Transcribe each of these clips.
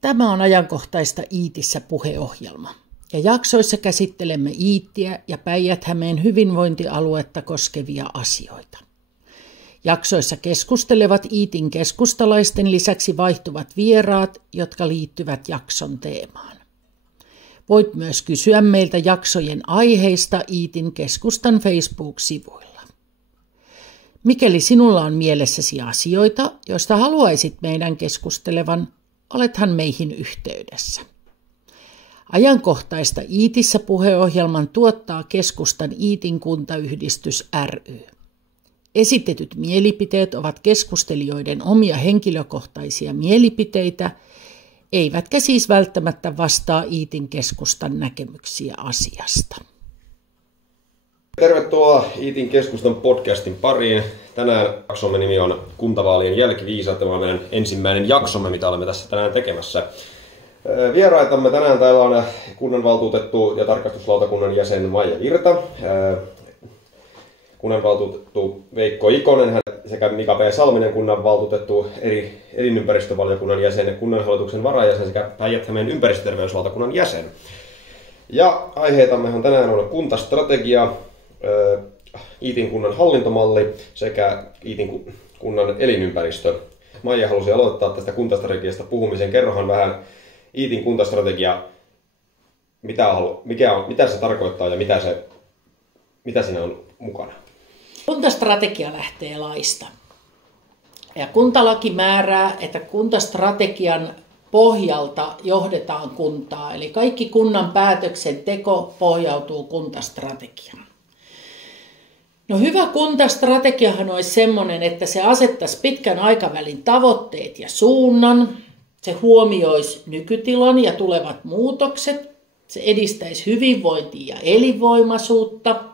Tämä on ajankohtaista Iitissä puheohjelma. Ja jaksoissa käsittelemme Iittiä ja Päijät-Hämeen hyvinvointialuetta koskevia asioita. Jaksoissa keskustelevat Iitin keskustalaisten lisäksi vaihtuvat vieraat, jotka liittyvät jakson teemaan. Voit myös kysyä meiltä jaksojen aiheista Iitin keskustan Facebook-sivuilla. Mikäli sinulla on mielessäsi asioita, joista haluaisit meidän keskustelevan, olethan meihin yhteydessä. Ajankohtaista Iitissä puheohjelman tuottaa keskustan Iitin kuntayhdistys ry. Esitetyt mielipiteet ovat keskustelijoiden omia henkilökohtaisia mielipiteitä, eivätkä siis välttämättä vastaa Iitin keskustan näkemyksiä asiasta. Tervetuloa Iitin keskustan podcastin pariin. Tänään jaksomme nimi on Kuntavaalien jälkiviisaat. Tämä on meidän ensimmäinen jaksomme, mitä olemme tässä tänään tekemässä. Vieraitamme tänään täällä on kunnanvaltuutettu ja tarkastuslautakunnan jäsen Maija Virta, kunnanvaltuutettu Veikko Ikonen sekä Mika P. Salminen, kunnanvaltuutettu elinympäristövaliokunnan jäsen, kunnanhallituksen varajäsen sekä Päijät-Hämeen ympäristöterveyslautakunnan jäsen. Ja aiheetammehan tänään on kuntastrategia, Iitin kunnan hallintomalli sekä Iitin kunnan elinympäristö. Maija halusi aloittaa tästä kuntastrategiasta puhumisen. Kerrohan vähän Iitin kuntastrategia, mitä se tarkoittaa ja mitä siinä on mukana. Kuntastrategia lähtee laista. Ja kuntalaki määrää, että kuntastrategian pohjalta johdetaan kuntaa. Eli kaikki kunnan päätöksenteko pohjautuu kuntastrategiaan. No hyvä kuntastrategiahan olisi semmoinen, että se asettaisi pitkän aikavälin tavoitteet ja suunnan. Se huomioisi nykytilan ja tulevat muutokset. Se edistäisi hyvinvointia ja elinvoimaisuutta.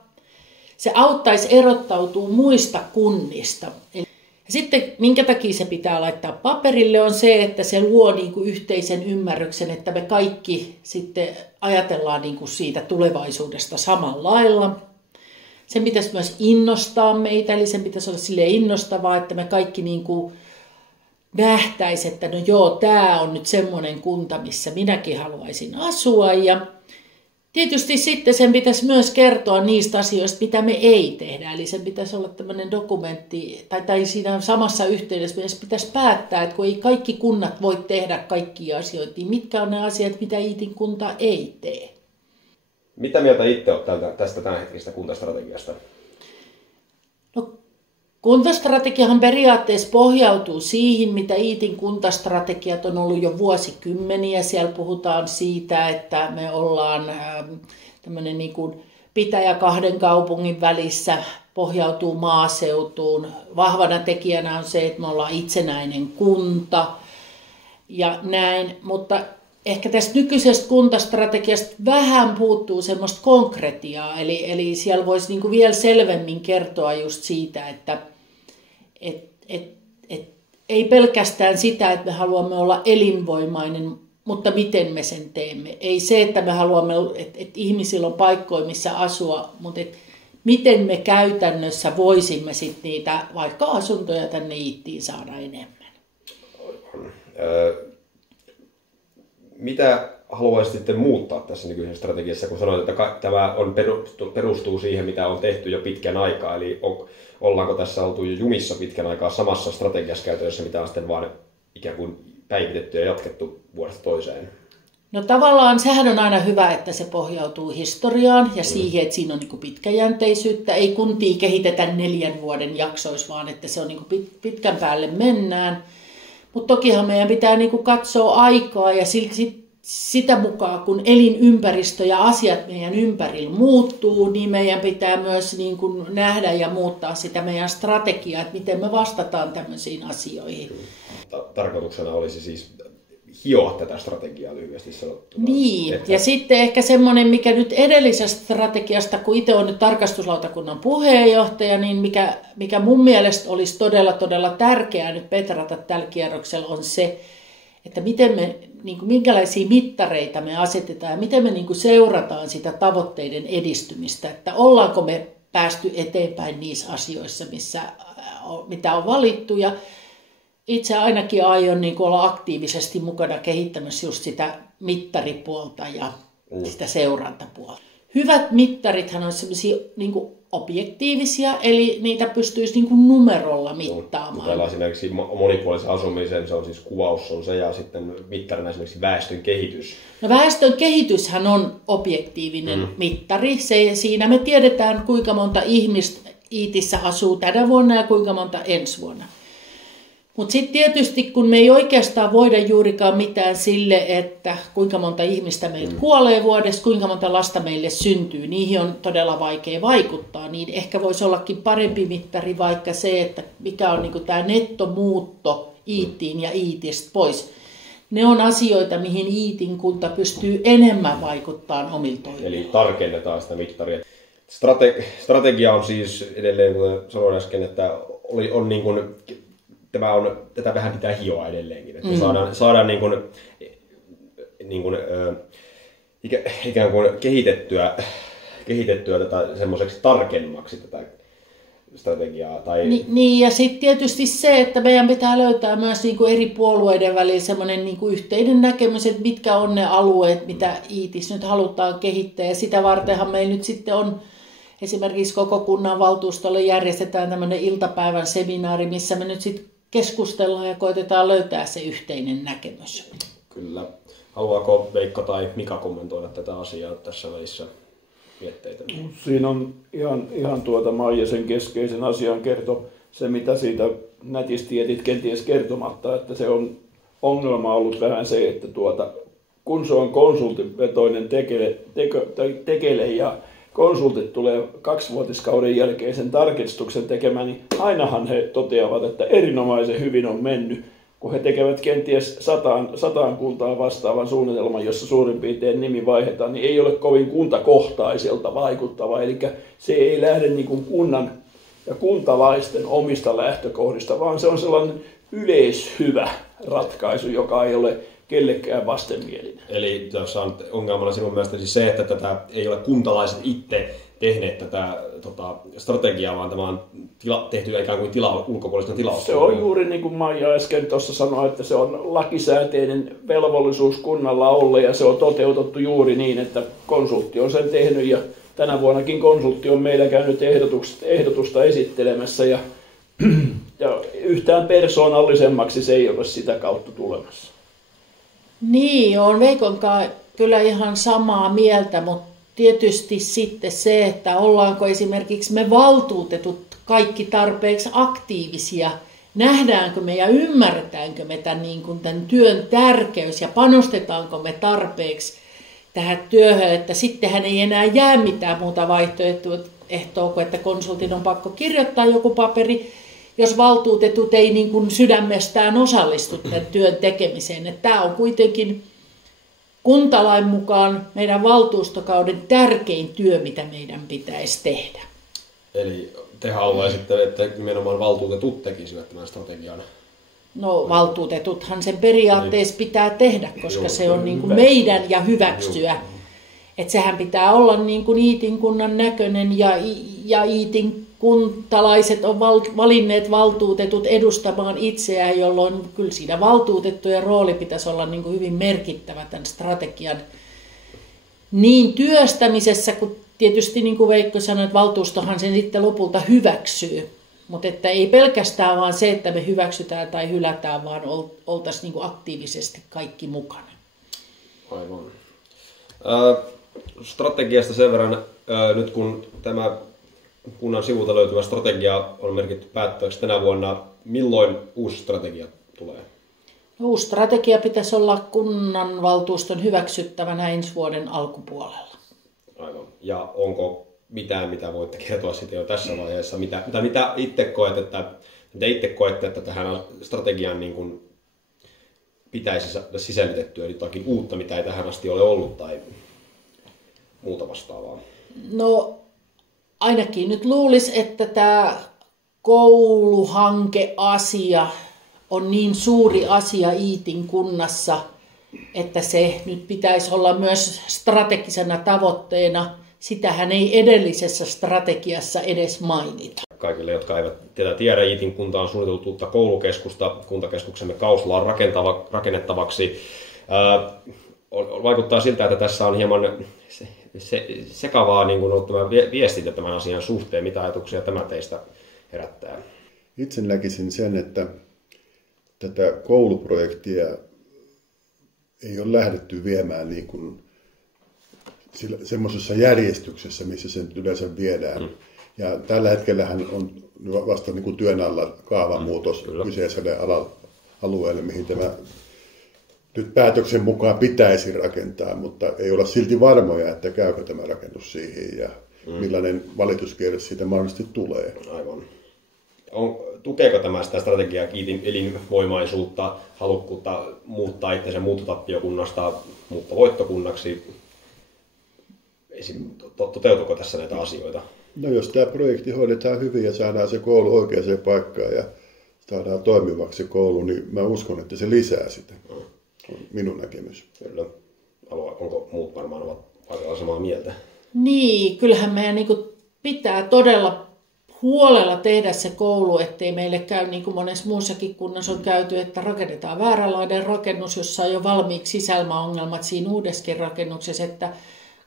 Se auttaisi erottautua muista kunnista. Ja sitten minkä takia se pitää laittaa paperille on se, että se luo yhteisen ymmärryksen, että me kaikki sitten ajatellaan siitä tulevaisuudesta samalla lailla. Sen pitäisi myös innostaa meitä, eli sen pitäisi olla silleen innostavaa, että me kaikki nähtäisiin, että no joo, tämä on nyt semmoinen kunta, missä minäkin haluaisin asua. Ja tietysti sitten sen pitäisi myös kertoa niistä asioista, mitä me ei tehdä. Eli sen pitäisi olla tämmöinen dokumentti, tai siinä samassa yhteydessä pitäisi päättää, että kun ei kaikki kunnat voi tehdä kaikkia asioita, niin mitkä on ne asiat, mitä Iitin kunta ei tee. Mitä mieltä itse olet tästä tämänhetkisestä kuntastrategiasta? No, kuntastrategiahan periaatteessa pohjautuu siihen, mitä Iitin kuntastrategiat on ollut jo vuosikymmeniä. Siellä puhutaan siitä, että me ollaan tämmöinen pitäjä kahden kaupungin välissä, pohjautuu maaseutuun. Vahvana tekijänä on se, että me ollaan itsenäinen kunta ja näin, mutta ehkä tästä nykyisestä kuntastrategiasta vähän puuttuu semmoista konkretiaa, eli siellä voisi vielä selvemmin kertoa just siitä, että ei pelkästään sitä, että me haluamme olla elinvoimainen, mutta miten me sen teemme. Ei se, että me haluamme, että ihmisillä on paikkoja, missä asua, mutta miten me käytännössä voisimme sitten niitä vaikka asuntoja tänne Iittiin saada enemmän. Mitä haluaisit sitten muuttaa tässä nykyisessä strategiassa, kun sanoit, että tämä perustuu siihen, mitä on tehty jo pitkän aikaa, eli ollaanko tässä oltu jo jumissa pitkän aikaa samassa strategiassa käytössä, mitä on sitten vaan ikään kuin päivitetty ja jatkettu vuodesta toiseen? No tavallaan sehän on aina hyvä, että se pohjautuu historiaan ja siihen, että siinä on pitkäjänteisyyttä. Ei kuntia kehitetä 4 vuoden jaksoissa, vaan että se on pitkän päälle mennään. Mutta tokihan meidän pitää katsoa aikaa ja sitä mukaan, kun elinympäristö ja asiat meidän ympärillä muuttuu, niin meidän pitää myös nähdä ja muuttaa sitä meidän strategiaa, että miten me vastataan tämmöisiin asioihin. Tarkoituksena olisi siis hioa tätä strategiaa lyhyesti sanottuna. Niin, ja sitten ehkä semmoinen, mikä nyt edellisestä strategiasta, kun itse olen nyt tarkastuslautakunnan puheenjohtaja, niin mikä mun mielestä olisi todella tärkeää nyt petrata tällä kierroksella on se, että minkälaisia mittareita me asetetaan ja miten me seurataan sitä tavoitteiden edistymistä, että ollaanko me päästy eteenpäin niissä asioissa, mitä on valittu ja itse ainakin aion niin olla aktiivisesti mukana kehittämässä just sitä mittaripuolta ja sitä seurantapuolta. Hyvät mittarithan on sellaisia niin objektiivisia, eli niitä pystyisi niin numerolla mittaamaan. Täällä esimerkiksi monipuolisen asumisen, se on siis kuvaus on se, ja sitten mittarina esimerkiksi väestön kehitys. No väestön kehityshän on objektiivinen mittari. Siinä me tiedetään, kuinka monta ihmistä Iitissä asuu tänä vuonna ja kuinka monta ensi vuonna. Mutta sitten tietysti, kun me ei oikeastaan voida juurikaan mitään sille, että kuinka monta ihmistä meiltä kuolee vuodessa, kuinka monta lasta meille syntyy, niihin on todella vaikea vaikuttaa. Niin ehkä voisi ollakin parempi mittari vaikka se, että mikä on niinku tämä nettomuutto Iittiin ja Iitistä pois. Ne on asioita, mihin Iitin kunta pystyy enemmän vaikuttamaan omilla toimilla. Eli tarkennetaan sitä mittaria. Strategia on siis edelleen, kuten sanoin äsken, että on niin kuin, tätä vähän pitää hioa edelleenkin. Että saadaan ikään kuin kehitettyä tätä semmoiseksi tarkemmaksi tätä strategiaa. Niin, ja sitten tietysti se, että meidän pitää löytää myös niin kuin eri puolueiden välillä semmoinen niin kuin yhteinen näkemys, että mitkä on ne alueet, mitä Iitissä nyt halutaan kehittää. Ja sitä vartenhan meillä nyt sitten on esimerkiksi koko kunnanvaltuustolle järjestetään tämmöinen iltapäivän seminaari, missä me nyt sitten keskustellaan ja koitetaan löytää se yhteinen näkemys. Kyllä. Haluaako Veikka tai Mika kommentoida tätä asiaa tässä välissä mietteitä? Siinä on ihan Maija sen keskeisen asian kertoi se, mitä siitä nätisti jätit kenties kertomatta, että se on ongelma ollut vähän se, että kun se on konsulttivetoinen tekele ja konsultit tulee 2-vuotiskauden jälkeen sen tarkistuksen tekemään, niin ainahan he toteavat, että erinomaisen hyvin on mennyt, kun he tekevät kenties 100 kuntaa vastaavan suunnitelman, jossa suurin piirtein nimi vaihdetaan, niin ei ole kovin kuntakohtaiselta vaikuttava. Eli se ei lähde niin kuin kunnan ja kuntalaisten omista lähtökohdista, vaan se on sellainen yleishyvä ratkaisu, joka ei ole kellekään vastenmielinen. Eli tässä on ongelmana sinun mielestä siis se, että tätä ei ole kuntalaiset itse tehneet tätä strategiaa, vaan tämä on tehty ikään kuin ulkopuolisten tilausta. Se on juuri niin kuin Maija äsken tuossa sanoi, että se on lakisääteinen velvollisuus kunnalla olla ja se on toteutettu juuri niin, että konsultti on sen tehnyt ja tänä vuonnakin konsultti on meillä käynyt ehdotusta esittelemässä ja yhtään persoonallisemmaksi se ei ole sitä kautta tulemassa. Niin, on Veikon kanssa kyllä ihan samaa mieltä, mutta tietysti sitten se, että ollaanko esimerkiksi me valtuutetut kaikki tarpeeksi aktiivisia, nähdäänkö me ja ymmärretäänkö me tämän työn tärkeys ja panostetaanko me tarpeeksi tähän työhön, että sittenhän ei enää jää mitään muuta vaihtoehtoa kuin että konsultin on pakko kirjoittaa joku paperi, jos valtuutetut ei niin kuin sydämestään osallistu tämän työn tekemiseen. Että tämä on kuitenkin kuntalain mukaan meidän valtuustokauden tärkein työ, mitä meidän pitäisi tehdä. Eli te haluaisitte, että nimenomaan valtuutetut tekisivät tämän strategian? No valtuutetuthan sen periaatteessa pitää tehdä, koska se on niin kuin meidän ja hyväksyä. Että sehän pitää olla niin kuin Iitin kunnan näköinen ja Iitin kuntalaiset on valinneet valtuutetut edustamaan itseään, jolloin kyllä siinä valtuutettujen rooli pitäisi olla niin kuin hyvin merkittävä tämän strategian niin työstämisessä, kuin tietysti niin kuin Veikko sanoi, että valtuustohan sen sitten lopulta hyväksyy. Mutta että ei pelkästään vaan se, että me hyväksytään tai hylätään, vaan oltaisiin niin kuin aktiivisesti kaikki mukana. Aivan. Strategiasta sen verran, nyt kun tämä kunnan sivulta löytyvä strategia on merkitty päättäväksi tänä vuonna, milloin uusi strategia tulee? No, uusi strategia pitäisi olla kunnanvaltuuston hyväksyttävänä ensi vuoden alkupuolella. Aivan. Ja onko mitään, mitä voitte kertoa sitten jo tässä vaiheessa? Mitä itse koette, että tähän strategiaan niin kuin pitäisi sisällytettyä jotakin uutta, mitä ei tähän asti ole ollut tai muuta vastaavaa? No ainakin nyt luulisi, että tämä kouluhankeasia on niin suuri asia Iitin kunnassa, että se nyt pitäisi olla myös strategisena tavoitteena. Sitähän ei edellisessä strategiassa edes mainita. kaikille, jotka eivät tätä tiedä, Iitin kunta on suunniteltu uutta koulukeskusta kuntakeskuksemme Kauslaan rakennettavaksi. Vaikuttaa siltä, että tässä on hieman sekavaa niin kuin ollut tämä viestintä tämän asian suhteen. Mitä ajatuksia tämä teistä herättää? Itse näkisin sen, että tätä kouluprojektia ei ole lähdetty viemään niin kuin semmoisessa järjestyksessä, missä sen yleensä viedään. Ja tällä hetkellähän on vasta niin kuin työn alla kaavamuutos kyseiselle alueelle, mihin tämä nyt päätöksen mukaan pitäisi rakentaa, mutta ei olla silti varmoja, että käykö tämä rakennus siihen ja millainen valituskierros siitä mahdollisesti tulee. Aivan. Tukeeko tämä sitä strategiaa Iitin elinvoimaisuutta, halukkuutta muuttaa itsensä muuttotappiokunnasta muuttovoittokunnaksi? Toteutuuko tässä näitä asioita? No jos tämä projekti hoidetaan hyvin ja saadaan se koulu oikeaan paikkaan ja saadaan toimivaksi se koulu, niin mä uskon, että se lisää sitä. On minun näkemys. Kyllä. Onko muut varmaan ovat aika samaa mieltä? Niin, kyllähän meidän pitää todella huolella tehdä se koulu, ettei meille käy niin kuin monessa muussakin kunnassa on käyty, että rakennetaan vääränlainen rakennus, jossa on jo valmiiksi sisälmäongelmat siinä uudessakin rakennuksessa, että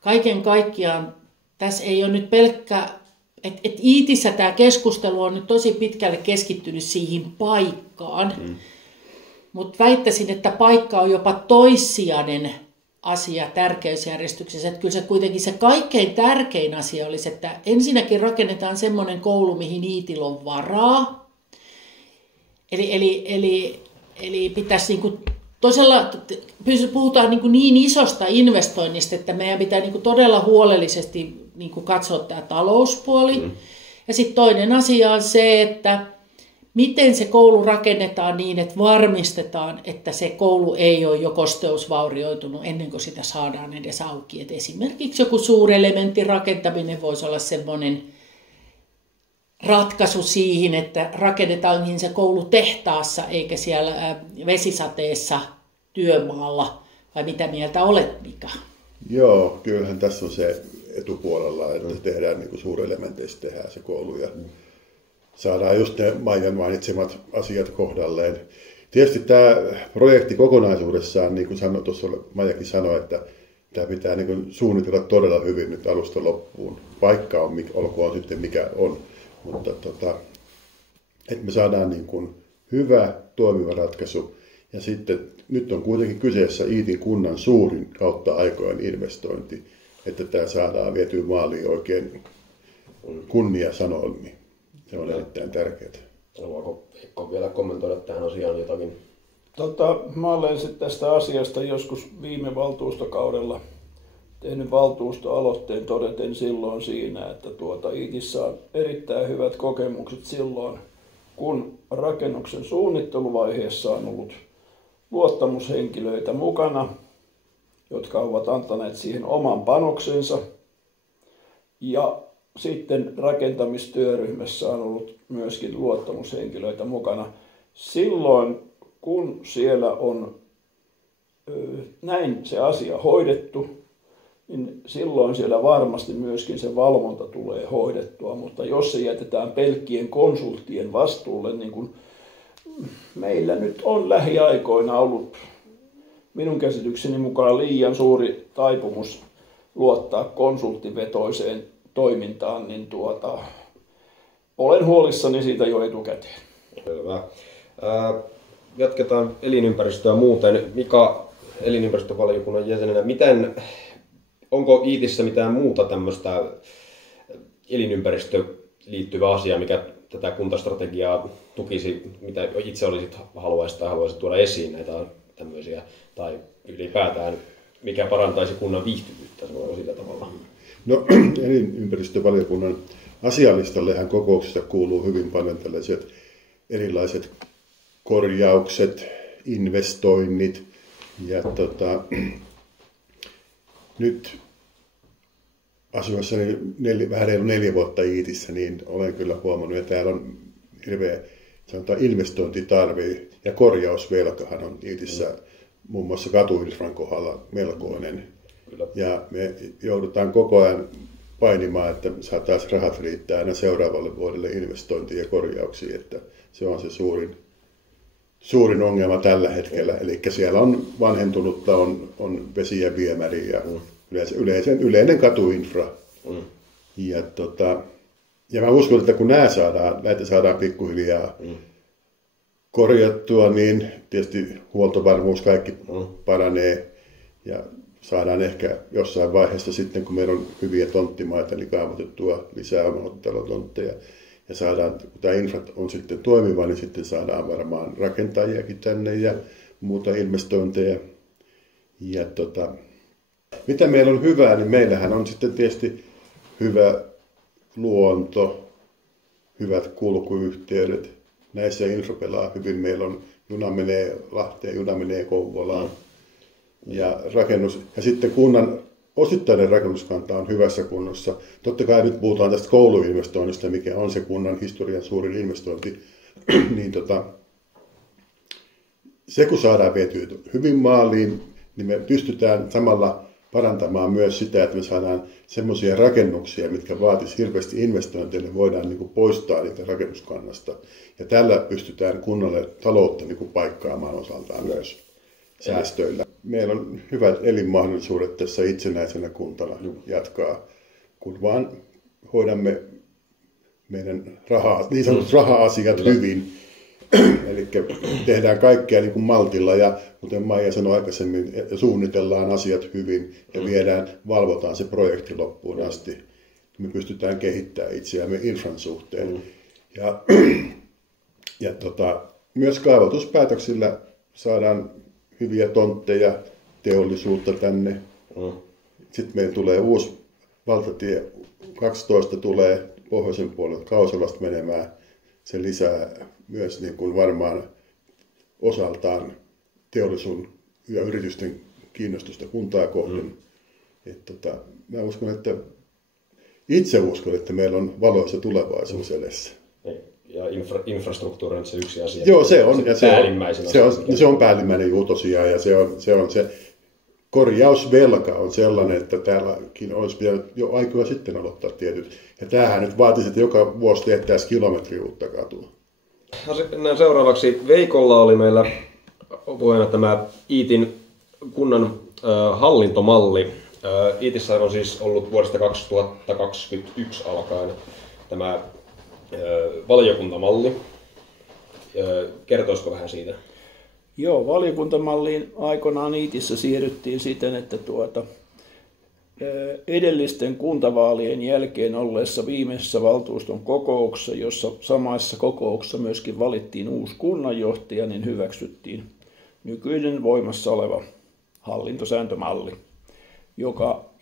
kaiken kaikkiaan tässä ei ole nyt pelkkä, että Iitissä tämä keskustelu on nyt tosi pitkälle keskittynyt siihen paikkaan, mutta väittäisin, että paikka on jopa toissijainen asia tärkeysjärjestyksessä. Että kyllä se kuitenkin se kaikkein tärkein asia olisi, että ensinnäkin rakennetaan semmoinen koulu, mihin Iitillä on varaa. Eli pitäisi niin kuin todella, puhutaan niin isosta investoinnista, että meidän pitää niin kuin todella huolellisesti niin kuin katsoa tämä talouspuoli. Ja sitten toinen asia on se, että miten se koulu rakennetaan niin, että varmistetaan, että se koulu ei ole jo kosteusvaurioitunut ennen kuin sitä saadaan edes auki. Et esimerkiksi joku suurelementin rakentaminen voisi olla semmoinen ratkaisu siihen, että rakennetaankin se koulu tehtaassa eikä siellä vesisateessa työmaalla. Vai mitä mieltä olet, Mika? Joo, kyllähän tässä on se etupuolella, että tehdään niin kuin suurelementeistä tehdään se koulu ja saadaan just ne Maijan mainitsemat asiat kohdalleen. Tietysti tämä projekti kokonaisuudessaan, niin kuin tuossa Maijakin sanoi, että tämä pitää niin kuin suunnitella todella hyvin nyt alusta loppuun. Paikka on, olkoon sitten mikä on, mutta että me saadaan niin kuin hyvä, toimiva ratkaisu. Ja sitten nyt on kuitenkin kyseessä Iitin kunnan suurin kautta aikojen investointi, että tämä saadaan vietyä maaliin oikein kunniasanoin. Se on erittäin tärkeää. Haluaako Veikko vielä kommentoida tähän asiaan jotakin? Mä olen tästä asiasta joskus viime valtuustokaudella tehnyt valtuustoaloitteen todeten silloin siinä, että Iitissä on erittäin hyvät kokemukset silloin, kun rakennuksen suunnitteluvaiheessa on ollut luottamushenkilöitä mukana, jotka ovat antaneet siihen oman panoksensa. Ja sitten rakentamistyöryhmässä on ollut myöskin luottamushenkilöitä mukana. Silloin, kun siellä on näin se asia hoidettu, niin silloin siellä varmasti myöskin se valvonta tulee hoidettua. Mutta jos se jätetään pelkkien konsulttien vastuulle, niin kuin meillä nyt on lähiaikoina ollut minun käsitykseni mukaan liian suuri taipumus luottaa konsulttivetoiseen toimintaan, niin olen huolissani siitä jo etukäteen. Hyvä. Jatketaan elinympäristöä muuten. Mika, elinympäristövaliokunnan jäsenenä, onko Iitissä mitään muuta tämmöistä elinympäristöön liittyvää asiaa, mikä tätä kuntastrategiaa tukisi, mitä itse haluaisit tuoda esiin näitä tämmöisiä, tai ylipäätään mikä parantaisi kunnan viihtyvyyttä sillä tavalla? No, elinympäristövaliokunnan asialistallehan kokouksessa kuuluu hyvin paljon tällaiset erilaiset korjaukset, investoinnit. Ja nyt asuessani vähän reilu 4 vuotta Iitissä, niin olen kyllä huomannut, että täällä on hirveä investointitarve ja korjausvelkahan on Iitissä muun muassa katuinfran kohdalla melkoinen. Kyllä. Ja me joudutaan koko ajan painimaan, että saataisiin rahat riittää aina seuraavalle vuodelle investointiin ja korjauksiin, että se on se suurin ongelma tällä hetkellä. Eli siellä on vanhentunutta, on vesi ja viemäri ja yleinen katuinfra. Ja mä uskon, että kun näitä saadaan pikkuhiljaa korjattua, niin tietysti huoltovarmuus kaikki paranee ja saadaan ehkä jossain vaiheessa sitten, kun meillä on hyviä tonttimaita, niin kaavoitettua lisää omakotitalotontteja. Ja saadaan, kun tämä infra on sitten toimiva, niin sitten saadaan varmaan rakentajiakin tänne ja muuta investointeja. Ja mitä meillä on hyvää, niin meillähän on sitten tietysti hyvä luonto, hyvät kulkuyhteydet. Näissä infra pelaa hyvin. Meillä on juna menee Lahteen, juna menee Kouvolaan. Ja sitten kunnan osittainen rakennuskanta on hyvässä kunnossa. Totta kai nyt puhutaan tästä kouluinvestoinnista, mikä on se kunnan historian suurin investointi. Niin se kun saadaan vietyä hyvin maaliin, niin me pystytään samalla parantamaan myös sitä, että me saadaan semmoisia rakennuksia, mitkä vaatisi hirveästi investointeja, niin voidaan poistaa niitä rakennuskannasta. Ja tällä pystytään kunnalle taloutta paikkaamaan osaltaan myös säästöillä. Meillä on hyvät elinmahdollisuudet tässä itsenäisenä kuntana jatkaa, kun vaan hoidamme meidän niin sanotut raha-asiat hyvin. Eli tehdään kaikkea maltilla ja kuten Maija sanoi aikaisemmin, suunnitellaan asiat hyvin ja valvotaan se projekti loppuun asti. Me pystytään kehittämään itseämme infran suhteen. Ja myös kaavoituspäätöksillä saadaan hyviä tontteja, teollisuutta tänne. Sitten meillä tulee uusi valtatie 12 tulee pohjoisen puolelta Kausalasta menemään. Se lisää myös varmaan osaltaan teollisuuden ja yritysten kiinnostusta kuntaa kohden. Mä itse uskon, että meillä on valoisa tulevaisuus edessä. Ja infrastruktuuri on se yksi asia. Joo, se on. Se on päällimmäinen juu tosiaan. Ja se korjausvelka on sellainen, että täälläkin olisi pitänyt jo aikoja sitten aloittaa tietyt. Ja tämähän nyt vaatisi, että joka vuosi tehtäisiin kilometri uutta katua. Seuraavaksi Veikolla oli meillä puheena tämä Iitin kunnan hallintomalli. Iitissä on siis ollut vuodesta 2021 alkaen tämä valiokuntamalli. Kertoisiko vähän siitä? Joo, valiokuntamalliin aikoinaan Iitissä siirryttiin siten, että edellisten kuntavaalien jälkeen olleessa viimeisessä valtuuston kokouksessa, jossa samassa kokouksessa myöskin valittiin uusi kunnanjohtaja, niin hyväksyttiin nykyinen voimassa oleva hallintosääntömalli,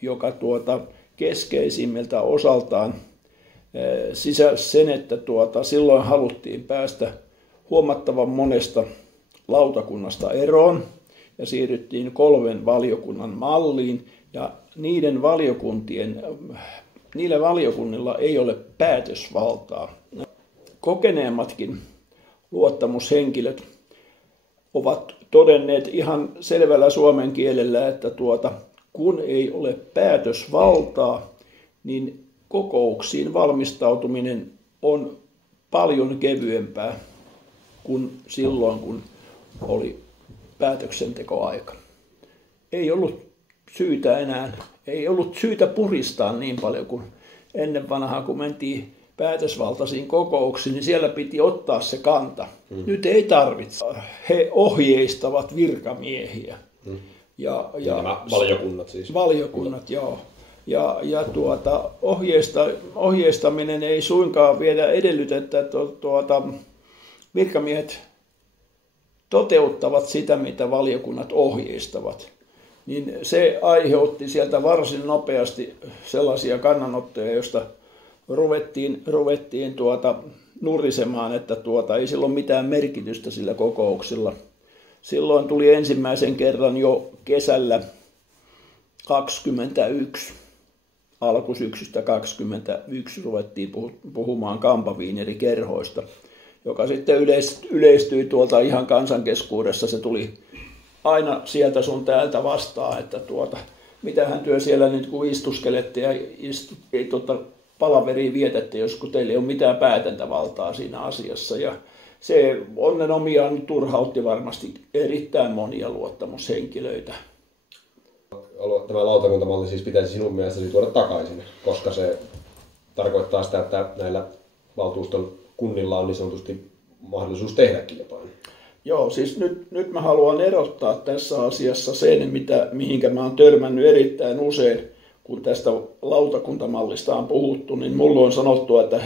joka keskeisimmiltä osaltaan sisälsi sen, että silloin haluttiin päästä huomattavan monesta lautakunnasta eroon ja siirryttiin 3 valiokunnan malliin ja niillä valiokunnilla ei ole päätösvaltaa. Kokeneemmatkin luottamushenkilöt ovat todenneet ihan selvällä suomen kielellä, että kun ei ole päätösvaltaa, niin kokouksiin valmistautuminen on paljon kevyempää kuin silloin, kun oli päätöksentekoaika. Ei ollut syytä puristaa niin paljon kuin ennen vanhaa, kun mentiin päätösvaltaisiin kokouksiin, niin siellä piti ottaa se kanta. Nyt ei tarvitse. He ohjeistavat virkamiehiä. Ja nämä valiokunnat siis. Valiokunnat, joo. Ja ohjeistaminen ei suinkaan vielä edellytä, että virkamiehet toteuttavat sitä, mitä valiokunnat ohjeistavat. Niin se aiheutti sieltä varsin nopeasti sellaisia kannanottoja, joista ruvettiin nurisemaan, että ei sillä ole mitään merkitystä sillä kokouksilla. Silloin tuli ensimmäisen kerran jo kesällä 21, alkusyksystä 21 ruvettiin puhumaan kampaviinerikerhoista, joka sitten yleistyi tuolta ihan kansankeskuudessa. Se tuli aina sieltä sun täältä vastaan, että mitähän työ siellä nyt kun istuskelette ja palaveria vietätte, jos kun teillä ei ole mitään päätäntävaltaa siinä asiassa. Ja se onnen omiaan turhautti varmasti erittäin monia luottamushenkilöitä. Tämä lautakuntamalli siis pitäisi sinun mielestäsi tuoda takaisin, koska se tarkoittaa sitä, että näillä valtuuston kunnilla on niin sanotusti mahdollisuus tehdäkin jotain. Joo, siis nyt mä haluan erottaa tässä asiassa sen, mihinkä mä oon törmännyt erittäin usein, kun tästä lautakuntamallista on puhuttu, niin mulle on sanottu, että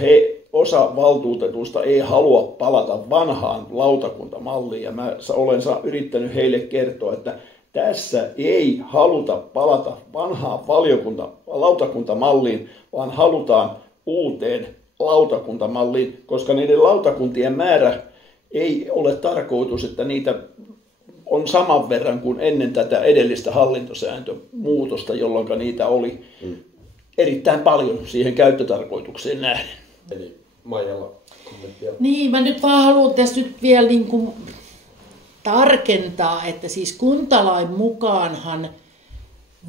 osa valtuutetuista ei halua palata vanhaan lautakuntamalliin. Ja mä olen yrittänyt heille kertoa, että tässä ei haluta palata vanhaan lautakuntamalliin, vaan halutaan uuteen lautakuntamalliin, koska niiden lautakuntien määrä ei ole tarkoitus, että niitä on saman verran kuin ennen tätä edellistä hallintosääntömuutosta, jolloin niitä oli erittäin paljon siihen käyttötarkoitukseen nähden. Eli Maijalla kommenttia. Niin, mä nyt vaan haluan tässä nyt vielä niin kuin tarkentaa, että siis kuntalain mukaanhan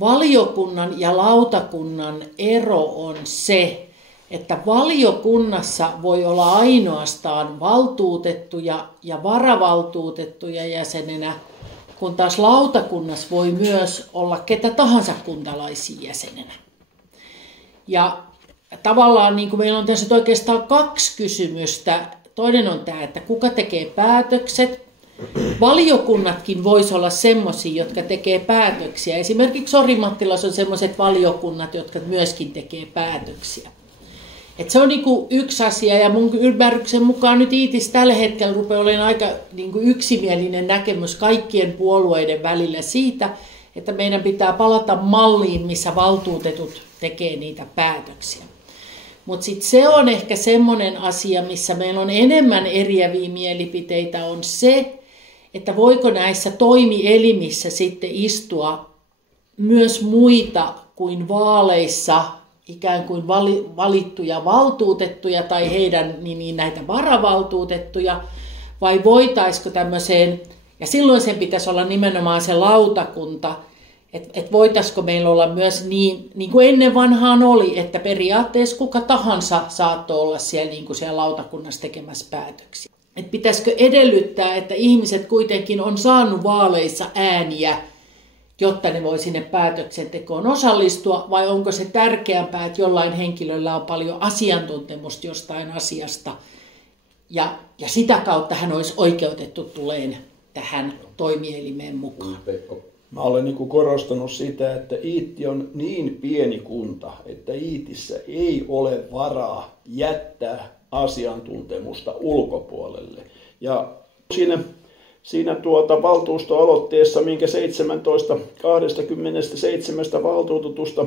valiokunnan ja lautakunnan ero on se, että valiokunnassa voi olla ainoastaan valtuutettuja ja varavaltuutettuja jäsenenä, kun taas lautakunnassa voi myös olla ketä tahansa kuntalaisia jäsenenä. Ja tavallaan niin kuin meillä on tässä oikeastaan kaksi kysymystä. Toinen on tämä, että kuka tekee päätökset. Valiokunnatkin voisi olla semmoisia, jotka tekee päätöksiä. Esimerkiksi Orimattilassa on semmoiset valiokunnat, jotka myöskin tekee päätöksiä. Et se on niinku yksi asia, ja mun ymmärryksen mukaan nyt Iitis tällä hetkellä rupeaa olemaan aika niinku yksimielinen näkemys kaikkien puolueiden välillä siitä, että meidän pitää palata malliin, missä valtuutetut tekee niitä päätöksiä. Mutta sitten se on ehkä semmoinen asia, missä meillä on enemmän eriäviä mielipiteitä, on se, että voiko näissä toimielimissä sitten istua myös muita kuin vaaleissa ikään kuin valittuja valtuutettuja tai heidän niin näitä varavaltuutettuja, vai voitaisiko tämmöiseen, ja silloin sen pitäisi olla nimenomaan se lautakunta, että voitaisiko meillä olla myös niin kuin ennen vanhaan oli, että periaatteessa kuka tahansa saattoi olla siellä, niin kuin siellä lautakunnassa tekemässä päätöksiä. Että pitäisikö edellyttää, että ihmiset kuitenkin on saanut vaaleissa ääniä, jotta ne voi sinne päätöksentekoon osallistua, vai onko se tärkeämpää, että jollain henkilöllä on paljon asiantuntemusta jostain asiasta, ja sitä kautta hän olisi oikeutettu tuleen tähän toimielimeen mukaan. Mä olen niin kuin korostanut sitä, että Iitti on niin pieni kunta, että Iitissä ei ole varaa jättää asiantuntemusta ulkopuolelle. Ja siinä valtuustoaloitteessa, minkä 27 valtuutetusta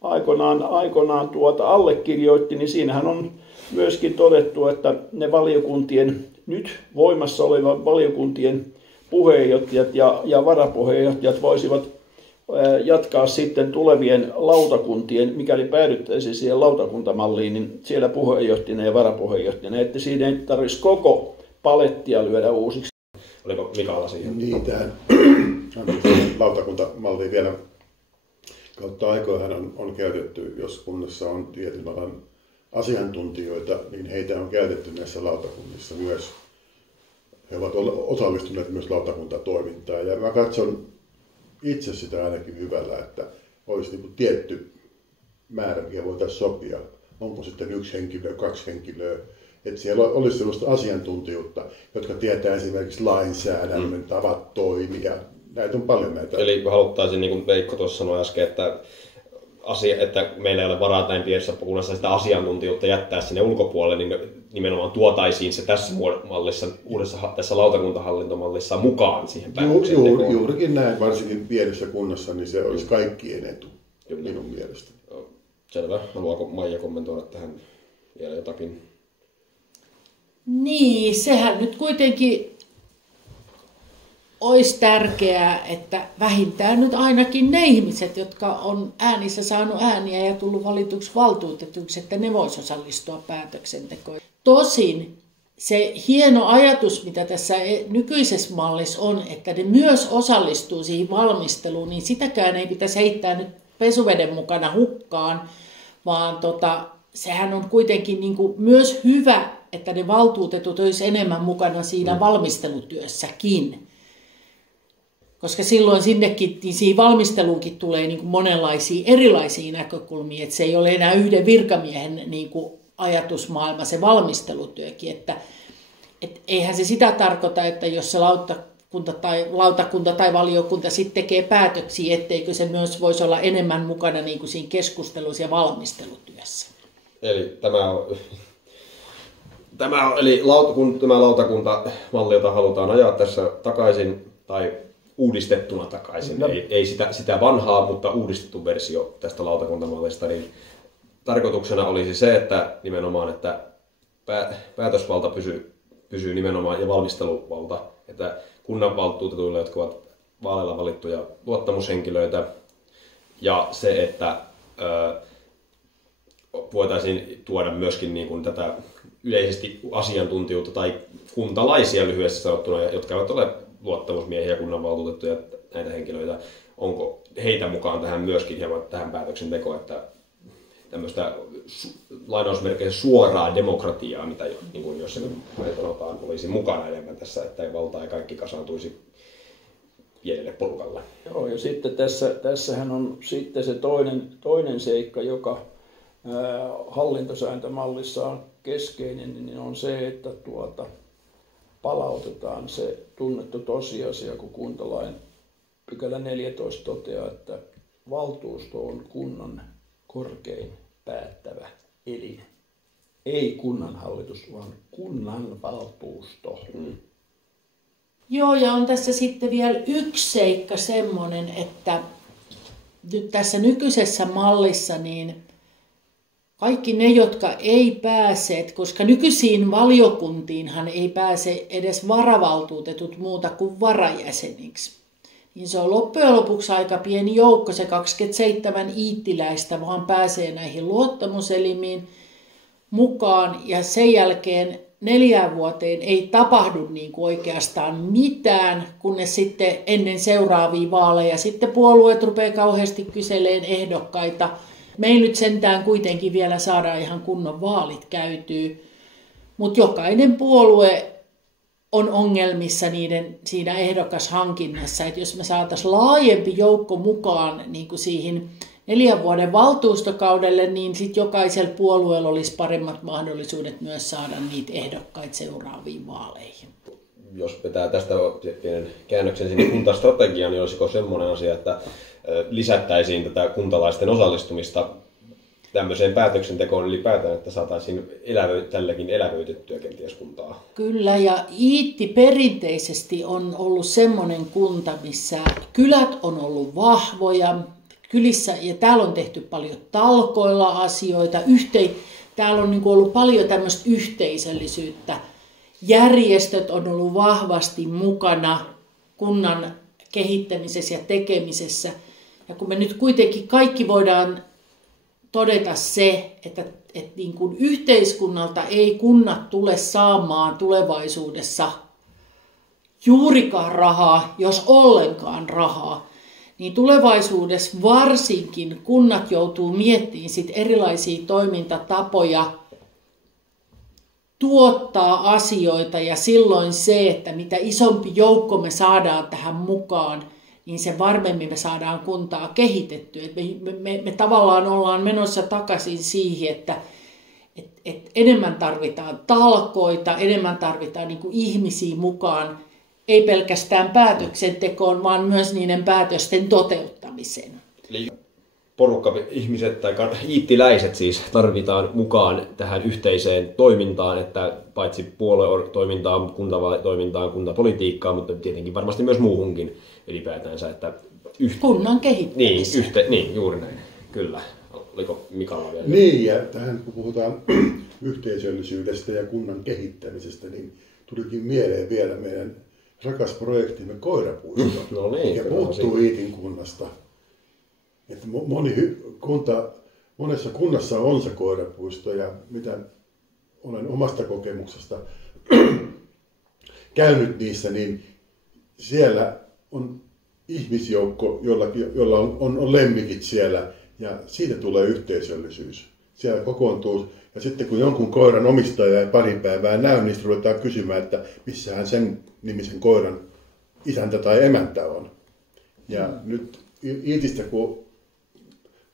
aikoinaan allekirjoitti, niin siinähän on myöskin todettu, että ne valiokuntien, nyt voimassa olevat valiokuntien puheenjohtajat ja varapuheenjohtajat voisivat jatkaa sitten tulevien lautakuntien, mikäli päädyttäisiin siihen lautakuntamalliin, niin siellä puheenjohtajana ja varapuheenjohtajana, että siinä ei tarvitsisi koko palettia lyödä uusiksi. Oliko Mikaela siihen? Niin, tähän lautakuntamalliin vielä kautta aikoihin on käytetty, jos kunnassa on tietyn alan asiantuntijoita, niin heitä on käytetty näissä lautakunnissa myös. He ovat osallistuneet myös lautakuntatoimintaan, ja mä katson itse sitä ainakin hyvällä, että olisi niin kuin tietty määrä, mikä voitaisiin sopia. Onko sitten 1 henkilö, 2 henkilöä, että siellä olisi sellaista asiantuntijuutta, jotka tietää esimerkiksi lainsäädännön tavat toimia. Näitä on paljon näitä. Eli haluttaisiin, niin kuin Veikko tuossa sanoi äsken, että meillä ei ole varaa näin pienessä kunnassa sitä asiantuntijuutta jättää sinne ulkopuolelle, niin nimenomaan tuotaisiin se tässä mallissa, tässä lautakuntahallintomallissa mukaan siihen päätöksentekoon. Juurikin näin, varsinkin pienessä kunnassa, niin se olisi kaikkien etu minun mielestäni. Selvä. Haluaako Maija kommentoida tähän vielä jotakin? Niin, sehän nyt kuitenkin olisi tärkeää, että vähintään nyt ainakin ne ihmiset, jotka on äänissä saanut ääniä ja tullut valituksi valtuutetuksi, että ne voisivat osallistua päätöksentekoon. Tosin se hieno ajatus, mitä tässä nykyisessä mallissa on, että ne myös osallistuu siihen valmisteluun, niin sitäkään ei pitäisi heittää nyt pesuveden mukana hukkaan, vaan sehän on kuitenkin niin kuin myös hyvä, että ne valtuutetut olisivat enemmän mukana siinä valmistelutyössäkin. Koska silloin sinnekin, niin siihen valmisteluunkin tulee niin kuin monenlaisia erilaisia näkökulmia, että se ei ole enää yhden virkamiehen niin kuin ajatusmaailma, se valmistelutyökin, että eihän se sitä tarkoita, että jos se lautakunta tai valiokunta sitten tekee päätöksiä, etteikö se myös voisi olla enemmän mukana niin kuin siinä keskustelussa ja valmistelutyössä. Eli tämä lautakuntamalli, jota halutaan ajaa tässä takaisin, tai uudistettuna takaisin, ei sitä vanhaa, mutta uudistettu versio tästä lautakuntamallista, niin tarkoituksena olisi se, että nimenomaan, että päätösvalta pysyy nimenomaan ja valmisteluvalta, että kunnanvaltuutetuille, jotka ovat vaaleilla valittuja luottamushenkilöitä, ja se, että voitaisiin tuoda myöskin niin kuin tätä yleisesti asiantuntijuutta tai kuntalaisia lyhyesti sanottuna, jotka eivät ole luottamusmiehiä, kunnanvaltuutettuja, näitä henkilöitä, onko heitä mukaan tähän myöskin hieman tähän päätöksentekoon, että tämmöistä lainausmerkeissä suoraa demokratiaa, mitä niin kuin jossakin sanotaan, olisi mukana enemmän tässä, että valta ei kaikki kasaantuisi pienelle porukalle. Joo, ja sitten tässähän on sitten se toinen seikka, joka hallintosääntömallissa on keskeinen, niin on se, että palautetaan se tunnettu tosiasia, kun kuntalain pykälä 14 toteaa, että valtuusto on kunnan korkein päättävä elin. Ei kunnanhallitus, vaan kunnanvaltuusto. Joo, ja on tässä sitten vielä yksi seikka semmoinen, että nyt tässä nykyisessä mallissa niin kaikki ne, jotka ei pääse, koska nykyisiin valiokuntiinhan ei pääse edes varavaltuutetut muuta kuin varajäseniksi. Niin se on loppujen lopuksi aika pieni joukko, se 27 iittiläistä vaan pääsee näihin luottamuselimiin mukaan. Ja sen jälkeen 4 vuoteen ei tapahdu niin kuin oikeastaan mitään, kunnes sitten ennen seuraavia vaaleja sitten puolueet rupeaa kauheasti kyselemään ehdokkaita. Me ei nyt sentään kuitenkin vielä saada ihan kunnon vaalit käytyä, mutta jokainen puolue on ongelmissa siinä ehdokashankinnassa. Että jos me saataisiin laajempi joukko mukaan niin kuin siihen 4 vuoden valtuustokaudelle, niin sitten jokaisella puolueella olisi paremmat mahdollisuudet myös saada niitä ehdokkaita seuraaviin vaaleihin. Jos pitää tästä pienen käännöksen sinne kuntastrategiaan, niin olisiko semmoinen asia, että lisättäisiin tätä kuntalaisten osallistumista tämmöiseen päätöksentekoon ylipäätään, että saataisiin tälläkin elävöitettyä kenties kuntaa. Kyllä, ja Iitti perinteisesti on ollut semmoinen kunta, missä kylät on ollut vahvoja, kylissä, ja täällä on tehty paljon talkoilla asioita, täällä on niin kuin ollut paljon tämmöistä yhteisöllisyyttä. Järjestöt on ollut vahvasti mukana kunnan kehittämisessä ja tekemisessä. Ja kun me nyt kuitenkin kaikki voidaan todeta se, että niin kuin yhteiskunnalta ei kunnat tule saamaan tulevaisuudessa juurikaan rahaa, jos ollenkaan rahaa, niin tulevaisuudessa varsinkin kunnat joutuu miettimään sit erilaisia toimintatapoja tuottaa asioita, ja silloin se, että mitä isompi joukko me saadaan tähän mukaan, niin se varmemmin me saadaan kuntaa kehitettyä. Me tavallaan ollaan menossa takaisin siihen, että enemmän tarvitaan talkoita, enemmän tarvitaan niin kuin ihmisiä mukaan, ei pelkästään päätöksentekoon, vaan myös niiden päätösten toteuttamiseen. Eli porukka, ihmiset tai iittiläiset siis tarvitaan mukaan tähän yhteiseen toimintaan, että paitsi puoluetoimintaan, kuntatoimintaan, kuntapolitiikkaan, mutta tietenkin varmasti myös muuhunkin ylipäätänsä. Että kunnan kehittämiseen. Niin, juuri näin. Kyllä. Oliko Mikalla vielä? Niin, ja tähän kun puhutaan yhteisöllisyydestä ja kunnan kehittämisestä, niin tulikin mieleen vielä meidän rakas projektimme Koirapuisto, no niin, mikä puuttuu Iitin kunnasta. Että monessa kunnassa on se koirapuisto, ja mitä olen omasta kokemuksesta käynyt niissä, niin siellä on ihmisjoukko, jolla on lemmikit siellä, ja siitä tulee yhteisöllisyys. Siellä kokoontuu, ja sitten kun jonkun koiran omistaja ei parin päivää näy, niin ruvetaan kysymään, että missähän sen nimisen koiran isäntä tai emäntä on. Ja nyt Iitistä, kun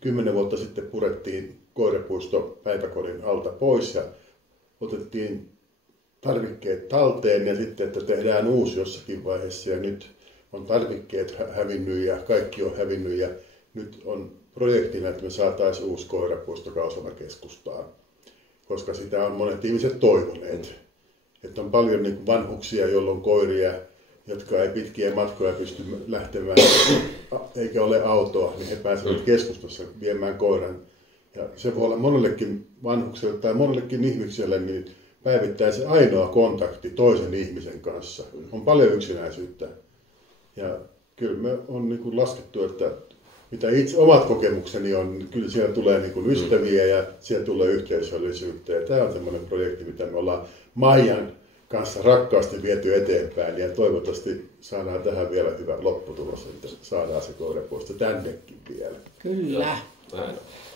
10 vuotta sitten purettiin koirapuisto päiväkodin alta pois ja otettiin tarvikkeet talteen ja sitten, että tehdään uusi jossakin vaiheessa ja nyt on tarvikkeet hävinnyt ja kaikki on hävinnyt ja nyt on projektina, että me saataisiin uusi koirapuisto Kausama-keskustaan, koska sitä on monet ihmiset toivoneet. Että on paljon niin kuin vanhuksia, joilla on koiria, jotka ei pitkiä matkoja pysty lähtemään eikä ole autoa, niin he pääsevät keskustassa viemään koiran. Ja se voi olla monellekin vanhukselle tai monellekin ihmiselle niin päivittäin ainoa kontakti toisen ihmisen kanssa. On paljon yksinäisyyttä. Ja kyllä me on niin kuin laskettu, että mitä itse omat kokemukseni on, niin kyllä siellä tulee niin kuin ystäviä ja siellä tulee yhteisöllisyyttä. Ja tämä on semmoinen projekti, mitä me ollaan Maijan kanssa rakkaasti viety eteenpäin ja toivottavasti saadaan tähän vielä hyvä lopputulos, että saadaan se koirapuisto tännekin vielä. Kyllä. Näin.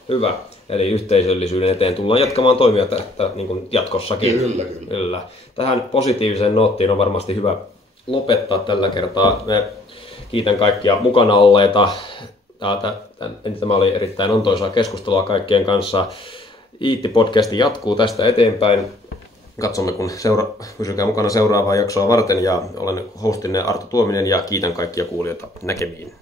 Hyvä. Eli yhteisöllisyyden eteen tullaan jatkamaan toimia niin kuin jatkossakin. Kyllä. Tähän positiiviseen noottiin on varmasti hyvä lopettaa tällä kertaa. Me kiitän kaikkia mukana olleita. Tämä oli erittäin antoisaa keskustelua kaikkien kanssa. Iitti-podcasti jatkuu tästä eteenpäin. Katsomme, kun pysykää mukana seuraavaa jaksoa varten. Ja olen hostinne Arto Tuominen ja kiitän kaikkia kuulijoita näkemiin.